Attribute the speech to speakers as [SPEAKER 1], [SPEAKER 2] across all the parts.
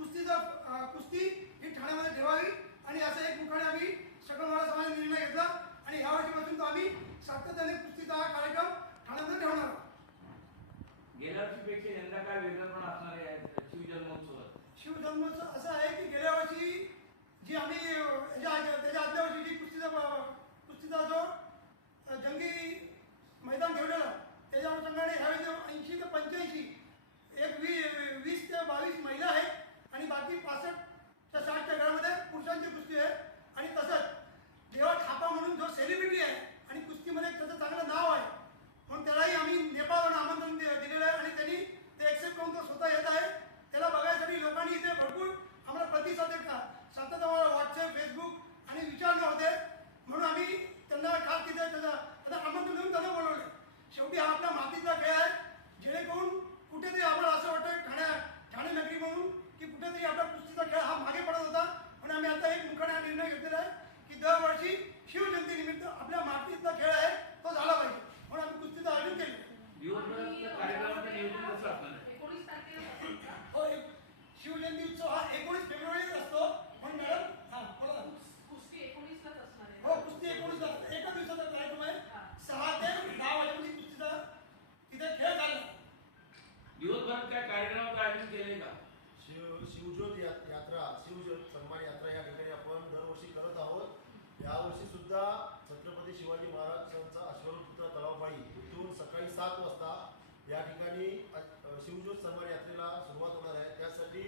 [SPEAKER 1] कुस्तीचा कुस्ती ही ठाण्यामध्ये ठेवावी आणि असं एक मुखाने आम्ही सगळं मराठा समाजाने निर्णय घेतला आणि या वर्षीपासून आम्ही सातत्याने कुस्तीचा हा कार्यक्रम ठाण्यामध्ये ठेवणार आहोत. गेल्या
[SPEAKER 2] वर्षीपेक्षा यंदा काय वेगळेपण असणार आहे
[SPEAKER 3] शिवजन्मोत्सवात? शिवजन्मोत्सव असं आहे
[SPEAKER 1] की गेल्या वर्षी जी आम्ही त्याच्या आदल्या वर्षी जी कुस्तीचा
[SPEAKER 2] कुस्तीचा
[SPEAKER 4] जो जंगी या ठिकाणी शिवजोत अ, शिवज्योत सन्मान यात्रेला सुरुवात होणार आहे. त्यासाठी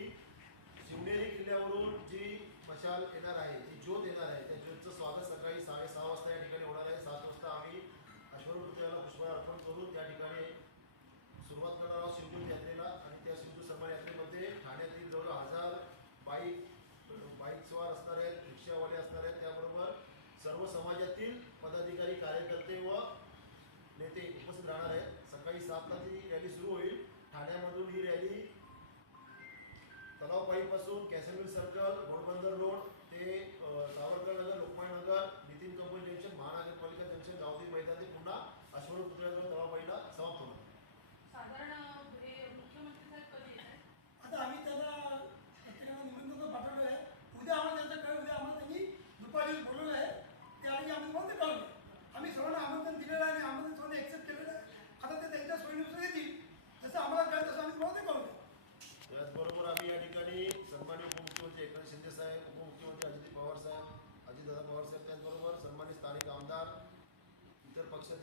[SPEAKER 4] शिवनेरी किल्ल्यावरून जी मशाल येणार आहे जी ज्योत येणार आहे त्या ज्योतचं स्वागत सकाळी साडेसहा वाजता या ठिकाणी होणार आहे. सात वाजता आम्ही अश्वरूपुत्राला पुष्पहार अर्पण करून त्या ठिकाणी सुरुवात करणार आहोत शिवज्योत यात्रेला. आणि त्या शिवज्योत सन्मान यात्रेमध्ये ठाण्यातील जवळ हजार बाईक बाईक स्वार असणार आहेत रिक्षावाले असणार आहेत. त्याबरोबर सर्व समाजातील पदाधिकारी कार्यकर्ते व नेते उपस्थित राहणार आहेत. सकाळी सातला ती रॅली सुरू होईल. ठाण्यामधून ही रॅली तलावपाईपासून कॅसेमिल सर्कल घोडबंदर रोड ते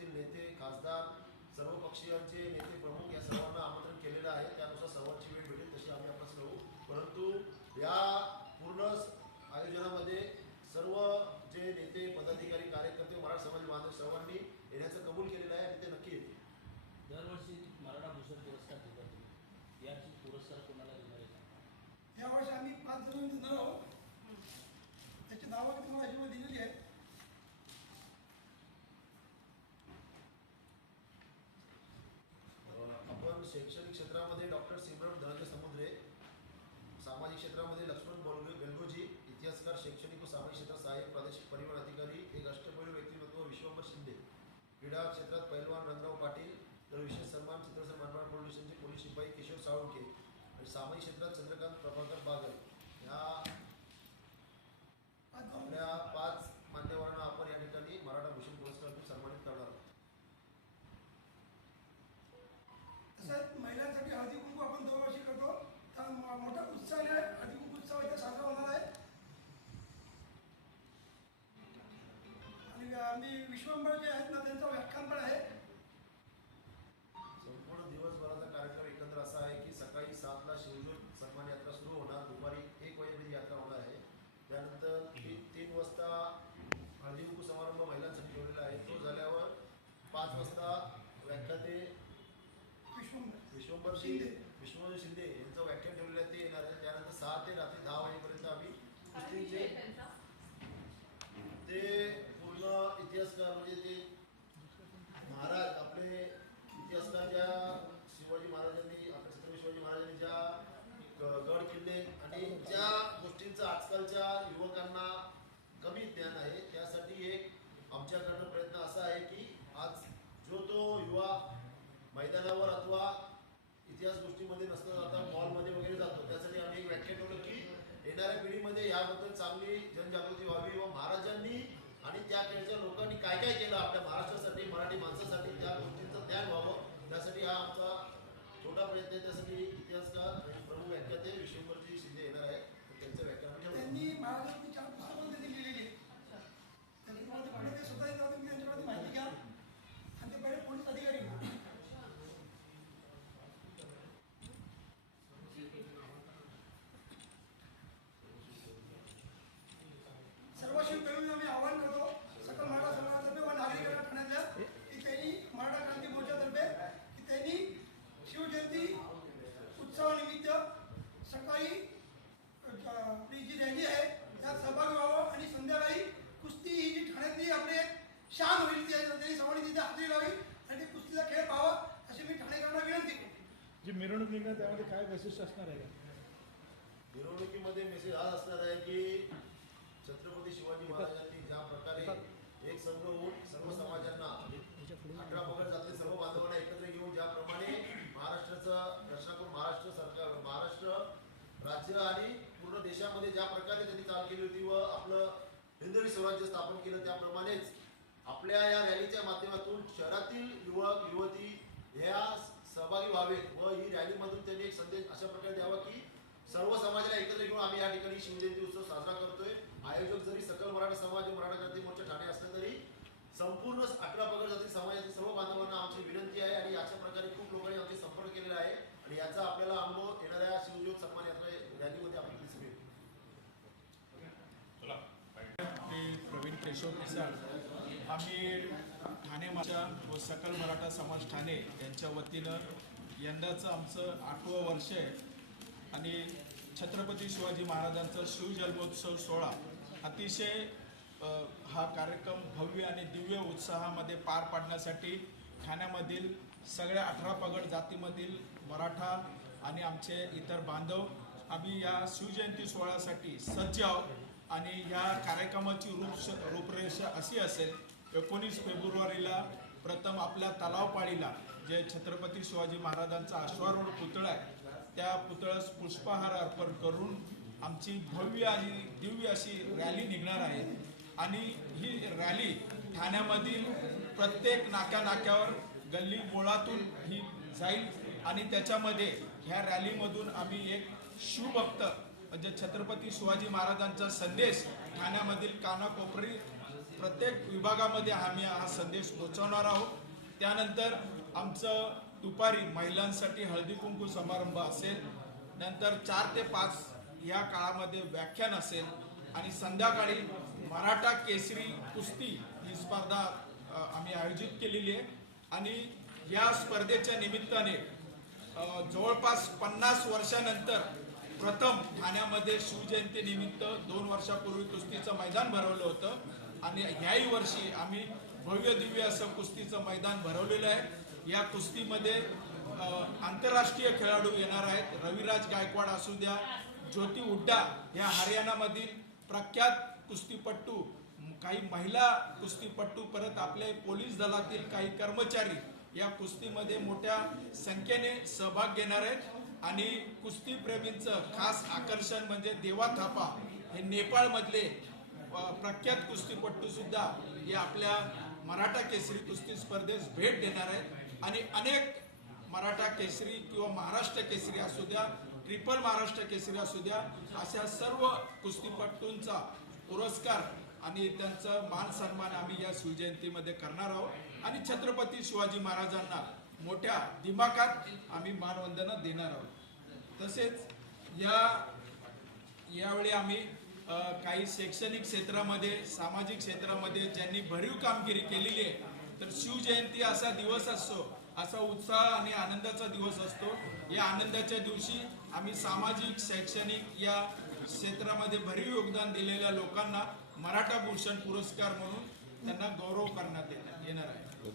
[SPEAKER 4] पक्षातील नेते खासदार सर्व पक्षीयांचे नेते प्रमुख या सर्वांना आमंत्रण केलेलं आहे. त्यानुसार सर्वांची वेळ भेटेल तशी आम्ही आपल्यास करू. परंतु या पूर्ण आयोजनामध्ये सर्व जे नेते पदाधिकारी कार्यकर्ते मराठा समाज बांधव सर्वांनी येण्याचं कबूल केलेलं आहे आणि ते नक्की येतील.
[SPEAKER 5] दरवर्षी मराठा भूषण पुरस्कार देता तुम्ही. याची पुरस्कार कोणाला देणार आहे?
[SPEAKER 1] यावर्षी आम्ही
[SPEAKER 4] शैक्षणिक क्षेत्रामध्ये डॉक्टर सिमरन धनंजय समुद्रे सामाजिक क्षेत्रामध्ये लक्ष्मण बोलगे बेलगोजी इतिहासकार शैक्षणिक व सामाजिक क्षेत्रात सहाय्यक प्रादेशिक परिवहन अधिकारी एक अष्टपैलू व्यक्तिमत्व विश्वंभर शिंदे. क्रीडा क्षेत्रात पैलवान रंगराव पाटील तर विशेष सन्मान चित्रसर मनमाड फाउंडेशनचे पोलीस शिपाई किशोर साळुंके आणि सामाजिक क्षेत्रात चंद्रकांत प्रभाकर बागल या
[SPEAKER 1] पाच जण
[SPEAKER 4] आपल्या पाच
[SPEAKER 1] विश्वंभर जे आहेत ना त्यांचं व्याख्यान पण आहे.
[SPEAKER 4] संपूर्ण दिवसभराचा कार्यक्रम एकंदर असा आहे की सकाळी सातला शिवज्योत सन्मान यात्रा सुरू होणार. दुपारी एक वाजेपर्यंत यात्रा होणार आहे. त्यानंतर तीन तीन वाजता हळदी कुंकू समारंभ महिलांसाठी ठेवलेला आहे. तो झाल्यावर पाच वाजता व्याख्याते
[SPEAKER 1] विश्वंभर.
[SPEAKER 4] विश्वंभर
[SPEAKER 1] शिंदे.
[SPEAKER 4] शिंदे विश्वंभर शिंदे यांचं व्याख्यान ठेवलेलं आहे. ते येणार आहे. त्यानंतर सहा ते रात्री दहा वाजेपर्यंत आम्ही
[SPEAKER 3] काय विषय
[SPEAKER 4] कुस्तीचे
[SPEAKER 3] आहे त्यांचा
[SPEAKER 4] ते पूर्ण इतिहासकार म्हणजे ते महाराज आपले इतिहासकार ज्या शिवाजी महाराजांनी आपल्या छत्रपती शिवाजी महाराजांनी ज्या ग- गड किल्ले आणि ज्या गोष्टींचं आजकालच्या युवकांना कमी ज्ञान आहे त्यासाठी एक आमच्याकडनं प्रयत्न असा आहे की आज जो किंवा मैदानावर अथवा इतिहास गोष्टीमध्ये नसता जाता मॉलमध्ये वगैरे जातो. त्यासाठी आम्ही एक व्याख्या ठेवलं की येणाऱ्या पिढीमध्ये याबद्दल चांगली जनजागृती व्हावी व महाराजांनी आणि त्या खेळच्या लोकांनी काय काय केलं आपल्या महाराष्ट्रासाठी मराठी माणसासाठी त्या गोष्टींचं ज्ञान व्हावं. त्यासाठी हा आमचा छोटा प्रयत्न आहे. त्यासाठी इतिहासकार आणि प्रमुख व्याख्याते विश्वंभरजी शिंदे येणार आहे त्यांचं व्याख्यान आम्ही ठेवलं
[SPEAKER 1] त्यांनी महाराजांनी चार पुस्तकं त्यांनी लिहिलेली आहे त्यांच्याकडे पहिले ते स्वतः येतात तुम्ही त्यांच्याकडे माहिती घ्या आणि ते पहिले पोलीस अधिकारी घ्या. सर्व शिवप्रेमींना मी आवाहन करतो सकल मराठा समाजातर्फे व नागरिकांना ठाण्यातल्या की त्यांनी मराठा क्रांती मोर्चातर्फे की त्यांनी शिवजयंती उत्सवानिमित्त सकाळी अ, आपली जी रॅली आहे त्यात सहभागी व्हावं आणि संध्याकाळी कुस्ती ही जी ठाण्यातली आपली एक शान होईल ती त्यांनी सवानी तिथे हातळी लावी आणि ते कुस्तीचा खेळ पाहावा अशी मी ठाणेकरांना विनंती करतो
[SPEAKER 6] जी मिरवणूक निघणार त्यामध्ये काय वैशिष्ट्य असणार आहे?
[SPEAKER 4] मिरवणुकीमध्ये मेसेज हा असणार आहे की छत्रपती शिवाजी महाराजांनी ज्या प्रकारे एक संघ होऊन सर्व समाजांना अठरा पगड जातील सर्व बांधवांना एकत्र घेऊन ज्याप्रमाणे महाराष्ट्राचं रचना करून महाराष्ट्र सरकार महाराष्ट्र राज्य आणि पूर्ण देशामध्ये ज्या प्रकारे त्यांनी चाल केली होती व आपलं हिंदवी स्वराज्य स्थापन केलं त्याप्रमाणेच आपल्या या रॅलीच्या माध्यमातून शहरातील युवक युवती ह्या सहभागी व्हावेत व ही रॅलीमधून त्यांनी एक संदेश अशा प्रकारे द्यावा की सर्व समाजाला एकत्र घेऊन आम्ही या ठिकाणी शिवजयंती उत्सव साजरा करतोय. आयोजक जरी सकल मराठा समाज मराठा क्रांती मोर्चा ठाणे असले तरी संपूर्ण अकरा पगड जातील समाजातील सर्व बांधवांना आमची विनंती आहे आणि अशा प्रकारे खूप लोकांनी आमचे संपर्क केलेला आहे आणि याचा आपल्याला अनुभव येणाऱ्या शिवजोत सन्मान यात्रा रॅलीमध्ये आपल्याला दिसून येईल
[SPEAKER 6] प्रवीण केशव पिसाळ आम्ही ठाणे माझ्या व सकल मराठा समाज ठाणे यांच्या वतीनं यंदाचं आमचं आठवं वर्ष आहे. आणि छत्रपती शिवाजी महाराजांचा शिवजन्मोत्सव सोहळा अतिशय हा कार्यक्रम भव्य आणि दिव्य उत्साहामध्ये पार पाडण्यासाठी ठाण्यामधील सगळ्या अठरा पगड जातीमधील मराठा आणि आमचे इतर बांधव आम्ही या शिवजयंती सोहळ्यासाठी सज्ज आहोत. आणि या कार्यक्रमाची रूप रूपरेषा अशी असेल एकोणीस फेब्रुवारीला प्रथम आपल्या तलावपाळीला जे छत्रपती शिवाजी महाराजांचा अश्वारूढ पुतळा आहे त्या पुतळ्यास पुष्पहार अर्पण करून आमची भव्य आणि दिव्य अशी रॅली निघणार आहे. आणि ही रॅली ठाण्यामधील प्रत्येक नाक्या नाक्यावर गल्ली बोळातून ही जाईल आणि त्याच्यामध्ये ह्या रॅलीमधून आम्ही एक शिवभक्त म्हणजे छत्रपती शिवाजी महाराजांचा संदेश ठाण्यामधील कानाकोपरी प्रत्येक विभागामध्ये आम्ही हा संदेश पोहोचवणार आहोत. त्यानंतर आमचं दुपारी महिलांसाठी हळदी कुंकू समारंभ असेल. नंतर चार ते पाच या काळामध्ये व्याख्यान असेल. आणि संध्याकाळी मराठा केसरी कुस्ती ही स्पर्धा आम्ही आयोजित केलेली आहे. आणि या स्पर्धेच्या निमित्ताने जवळपास पन्नास वर्षानंतर प्रथम ठाण्यामध्ये शिवजयंती निमित्त दोन वर्षापूर्वी कुस्तीचं मैदान भरवलं होतं. आणि ह्याही वर्षी आम्ही भव्य दिव्य असं कुस्तीचं मैदान भरवलेलं आहे. या कुस्तीमध्ये आंतरराष्ट्रीय खेळाडू येणार आहेत. रविराज गायकवाड असू द्या ज्योती उड्डा या हरियाणामधील प्रख्यात कुस्तीपट्टू काही महिला कुस्तीपट्टू परत आपले पोलीस दलातील काही कर्मचारी या कुस्तीमध्ये मोठ्या संख्येने सहभाग घेणार आहेत. आणि कुस्तीप्रेमींचं खास आकर्षण म्हणजे देवा थापा हे नेपाळमधले प्रख्यात कुस्तीपट्टू सुद्धा हे आपल्या मराठा केसरी कुस्ती स्पर्धेस भेट देणार आहेत. आणि अनेक मराठा केसरी किंवा महाराष्ट्र केसरी असू द्या ट्रिपल महाराष्ट्र केसरी असू द्या अशा सर्व कुस्तीपट्टूंचा पुरस्कार आणि त्यांचा मान सन्मान आम्ही या शिवजयंतीमध्ये करणार आहोत. आणि छत्रपती शिवाजी महाराजांना मोठ्या दिमाकात आम्ही मानवंदना देणार आहोत. तसेच या यावेळी आम्ही काही शैक्षणिक क्षेत्रामध्ये सामाजिक क्षेत्रामध्ये ज्यांनी भरीव कामगिरी केलेली आहे तर शिवजयंती असा दिवस असतो असा उत्साह आणि आनंदाचा दिवस असतो. या आनंदाच्या दिवशी आम्ही सामाजिक शैक्षणिक या क्षेत्रामध्ये भरीव योगदान दिलेल्या लोकांना मराठा भूषण पुरस्कार म्हणून त्यांना गौरव करण्यात येणार येणार आहे